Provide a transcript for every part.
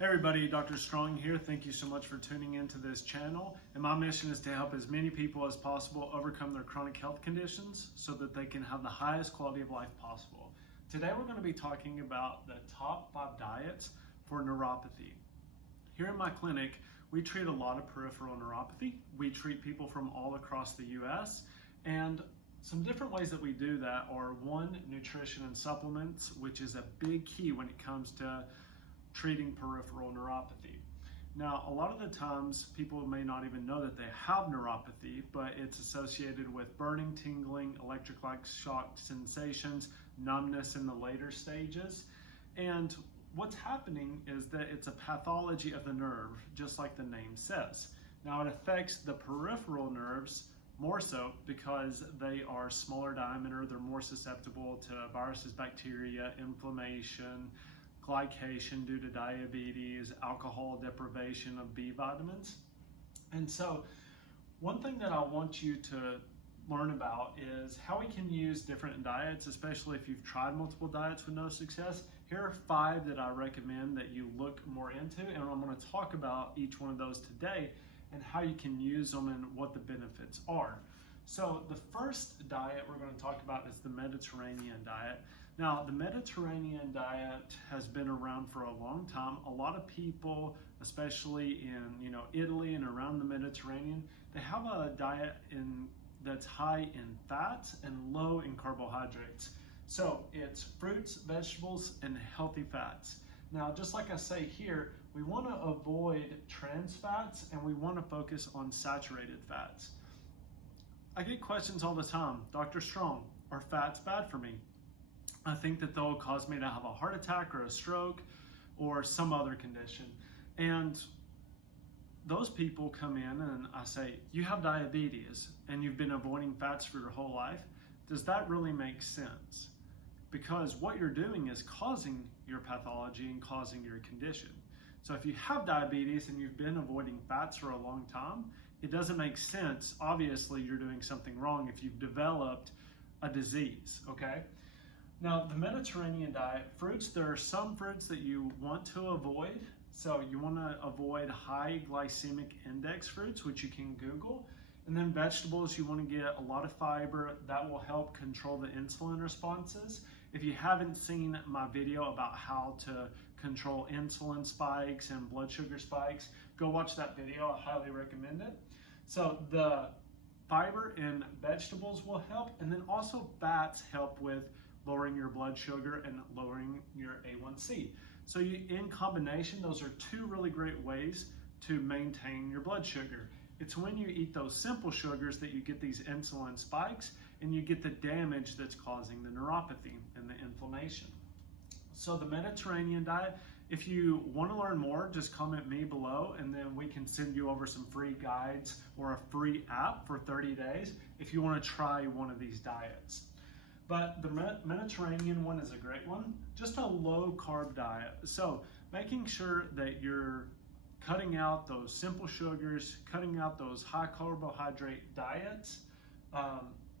Hey everybody, Dr. Strong here. Thank you so much for tuning into this channel. And my mission is to help as many people as possible overcome their chronic health conditions so that they can have the highest quality of life possible. Today we're going to be talking about the top 5 diets for neuropathy. Here in my clinic, we treat a lot of peripheral neuropathy. We treat people from all across the US, and some different ways that we do that are: one, nutrition and supplements, which is a big key when it comes to treating peripheral neuropathy. Now, a lot of the times people may not even know that they have neuropathy, but it's associated with burning, tingling, electric-like shock sensations, numbness in the later stages. And what's happening is that it's a pathology of the nerve, just like the name says. Now, it affects the peripheral nerves more so because they are smaller diameter, they're more susceptible to viruses, bacteria, inflammation, glycation due to diabetes, alcohol deprivation of B vitamins. And so one thing that I want you to learn about is how we can use different diets, especially if you've tried multiple diets with no success. Here are 5 that I recommend that you look more into, and I'm going to talk about each one of those today and how you can use them and what the benefits are. So the first diet we're going to talk about is the Mediterranean diet. Now, the Mediterranean diet has been around for a long time. A lot of people, especially in Italy and around the Mediterranean, they have a diet that's high in fats and low in carbohydrates. So it's fruits, vegetables, and healthy fats. Now, just like I say here, we want to avoid trans fats and we want to focus on saturated fats. I get questions all the time: Dr. Strong, are fats bad for me? I think that they'll cause me to have a heart attack or a stroke or some other condition. And those people come in and I say, you have diabetes and you've been avoiding fats for your whole life. Does that really make sense? Because what you're doing is causing your pathology and causing your condition. So if you have diabetes and you've been avoiding fats for a long time, it doesn't make sense. Obviously, you're doing something wrong if you've developed a disease, okay? Now, the Mediterranean diet, fruits, there are some fruits that you want to avoid. So you want to avoid high glycemic index fruits, which you can Google. And then vegetables, you want to get a lot of fiber. That will help control the insulin responses. If you haven't seen my video about how to control insulin spikes and blood sugar spikes, go watch that video. I highly recommend it. So the fiber in vegetables will help. And then also fats help with lowering your blood sugar and lowering your A1C. So in combination, those are 2 really great ways to maintain your blood sugar. It's when you eat those simple sugars that you get these insulin spikes and you get the damage that's causing the neuropathy and the inflammation. So the Mediterranean diet, if you want to learn more, just comment me below and then we can send you over some free guides or a free app for 30 days if you want to try one of these diets. But the Mediterranean one is a great one, just a low carb diet. So making sure that you're cutting out those simple sugars, cutting out those high carbohydrate diets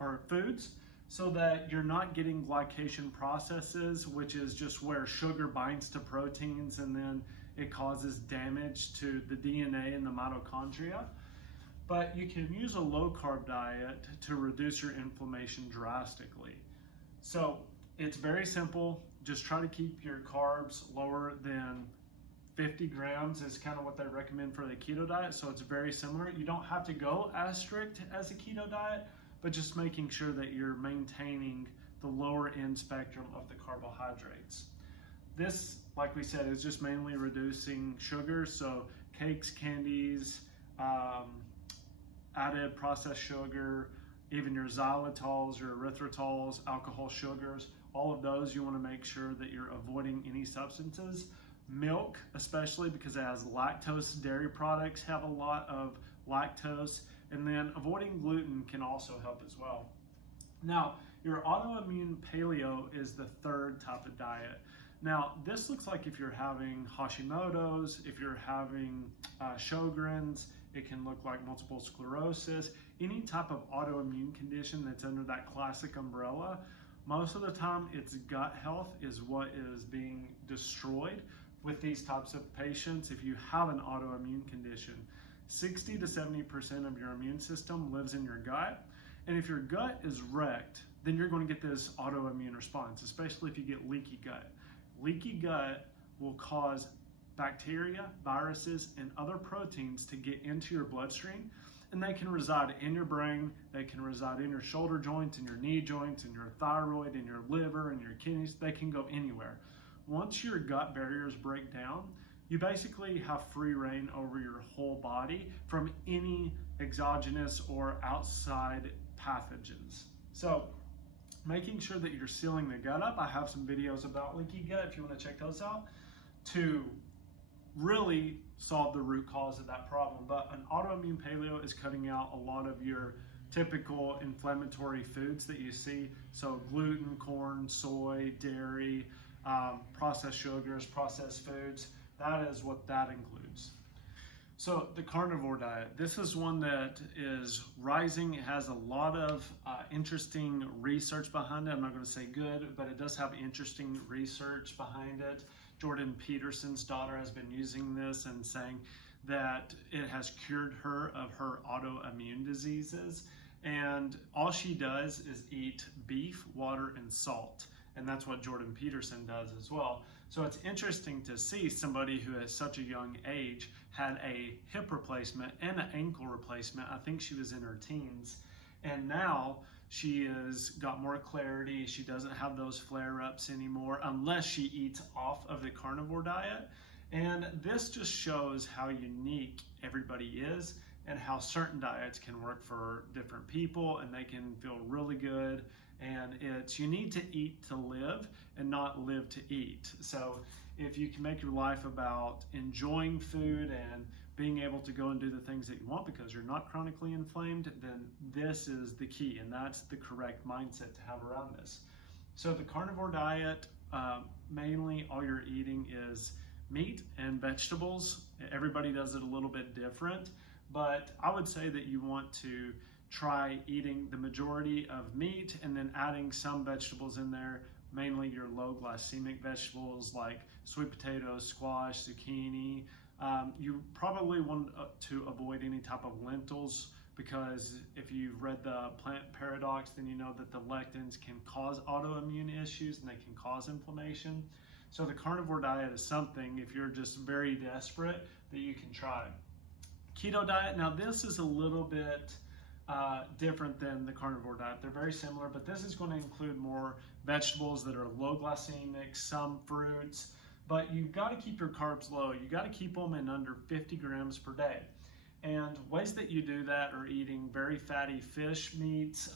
or foods, so that you're not getting glycation processes, which is just where sugar binds to proteins and then it causes damage to the DNA and the mitochondria. But you can use a low carb diet to reduce your inflammation drastically. So it's very simple. Just try to keep your carbs lower than 50 grams is kind of what they recommend for the keto diet. So it's very similar. You don't have to go as strict as a keto diet, but just making sure that you're maintaining the lower end spectrum of the carbohydrates. This, like we said, is just mainly reducing sugar. So cakes, candies, added processed sugar, even your xylitols, your erythritols, alcohol sugars, all of those you want to make sure that you're avoiding any substances. Milk, especially because it has lactose, dairy products have a lot of lactose, and then avoiding gluten can also help as well. Now, your autoimmune paleo is the 3rd type of diet. Now, this looks like if you're having Hashimoto's, if you're having Sjogren's, it can look like multiple sclerosis, any type of autoimmune condition that's under that classic umbrella. Most of the time, it's gut health is what is being destroyed. with these types of patients, if you have an autoimmune condition, 60 to 70% of your immune system lives in your gut. And if your gut is wrecked, then you're going to get this autoimmune response, especially if you get leaky gut. Leaky gut will cause bacteria, viruses, and other proteins to get into your bloodstream, and they can reside in your brain, they can reside in your shoulder joints, in your knee joints, in your thyroid, in your liver, in your kidneys. They can go anywhere. Once your gut barriers break down, you basically have free reign over your whole body from any exogenous or outside pathogens. So making sure that you're sealing the gut up. I have some videos about leaky gut if you want to check those out to really solve the root cause of that problem. But an autoimmune paleo is cutting out a lot of your typical inflammatory foods that you see. So gluten, corn, soy, dairy, processed sugars, processed foods. That is what that includes. So the carnivore diet, this is one that is rising. It has a lot of interesting research behind it. I'm not going to say good, but it does have interesting research behind it. Jordan Peterson's daughter has been using this and saying that it has cured her of her autoimmune diseases. And all she does is eat beef, water, and salt. And that's what Jordan Peterson does as well. So it's interesting to see somebody who at such a young age had a hip replacement and an ankle replacement. I think she was in her teens. And now she has got more clarity. She doesn't have those flare-ups anymore unless she eats off of the carnivore diet. And this just shows how unique everybody is and how certain diets can work for different people, and they can feel really good. And you need to eat to live and not live to eat. So if you can make your life about enjoying food and being able to go and do the things that you want because you're not chronically inflamed, then this is the key, and that's the correct mindset to have around this. So the carnivore diet, mainly all you're eating is meat and vegetables. Everybody does it a little bit different, but I would say that you want to try eating the majority of meat and then adding some vegetables in there, mainly your low glycemic vegetables like sweet potatoes, squash, zucchini. You probably want to avoid any type of lentils, because if you've read the plant paradox, then you know that the lectins can cause autoimmune issues and they can cause inflammation. So the carnivore diet is something, if you're just very desperate, that you can try. Keto diet, now this is a little bit different than the carnivore diet. They're very similar, but this is going to include more vegetables that are low glycemic, some fruits, but you've got to keep your carbs low. You got to keep them in under 50 grams per day. And ways that you do that are eating very fatty fish meats,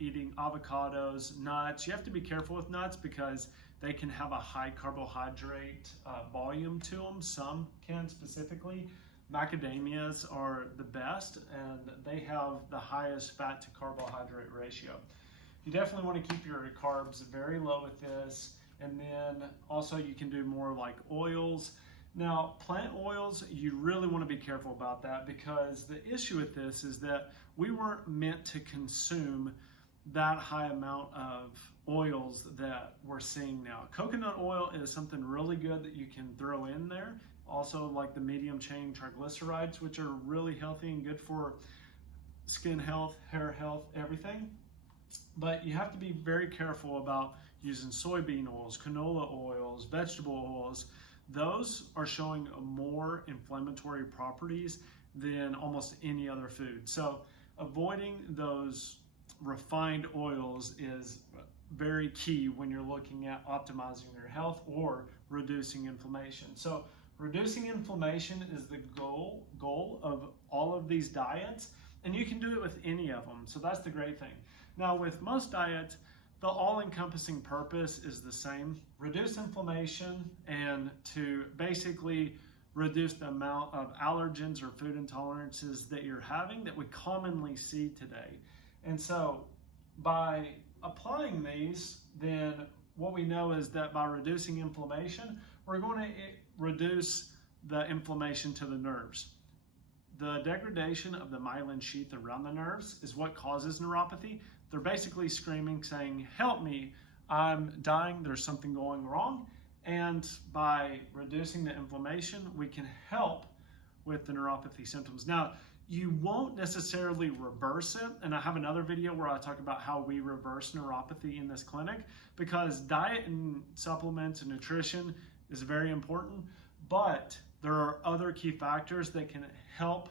eating avocados, nuts. You have to be careful with nuts because they can have a high carbohydrate volume to them. Some can specifically. Macadamias are the best, and they have the highest fat to carbohydrate ratio. You definitely want to keep your carbs very low with this, and then also you can do more like oils. Now, plant oils, you really want to be careful about that, because the issue with this is that we weren't meant to consume that high amount of oils that we're seeing now. Coconut oil is something really good that you can throw in there. Also, like the medium chain triglycerides, which are really healthy and good for skin health, hair health, everything. But you have to be very careful about using soybean oils, canola oils, vegetable oils. Those are showing more inflammatory properties than almost any other food. So avoiding those refined oils is very key when you're looking at optimizing your health or reducing inflammation. So reducing inflammation is the goal of all of these diets, and you can do it with any of them. So that's the great thing. Now, with most diets, the all-encompassing purpose is the same: reduce inflammation and to basically reduce the amount of allergens or food intolerances that you're having that we commonly see today. And so by applying these, then what we know is that by reducing inflammation, we're going to reduce the inflammation to the nerves. The degradation of the myelin sheath around the nerves is what causes neuropathy. They're basically screaming, saying, help me, I'm dying, there's something going wrong. And by reducing the inflammation, we can help with the neuropathy symptoms. Now, you won't necessarily reverse it, and I have another video where I talk about how we reverse neuropathy in this clinic, because diet and supplements and nutrition is very important, but there are other key factors that can help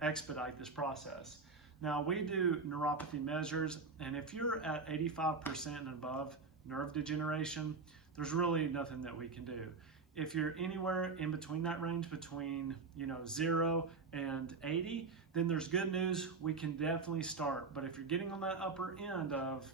expedite this process. Now, we do neuropathy measures, and if you're at 85% and above nerve degeneration, there's really nothing that we can do. If you're anywhere in between that range, between 0 and 80, then there's good news. We can definitely start. But if you're getting on that upper end of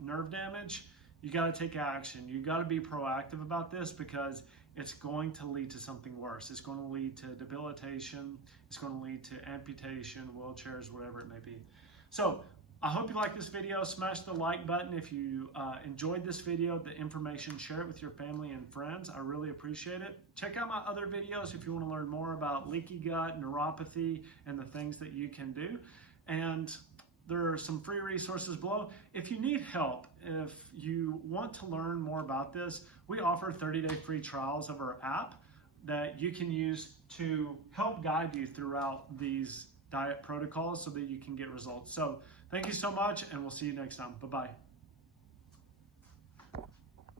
nerve damage, you got to take action. You got to be proactive about this, because it's going to lead to something worse. It's going to lead to debilitation. It's going to lead to amputation, wheelchairs, whatever it may be. So I hope you like this video. Smash the like button if you enjoyed this video, the information. Share it with your family and friends. I really appreciate it. Check out my other videos if you want to learn more about leaky gut, neuropathy, and the things that you can do. And there are some free resources below. If you need help, if you want to learn more about this, we offer 30-day free trials of our app that you can use to help guide you throughout these diet protocols so that you can get results. So thank you so much, and we'll see you next time. Bye-bye.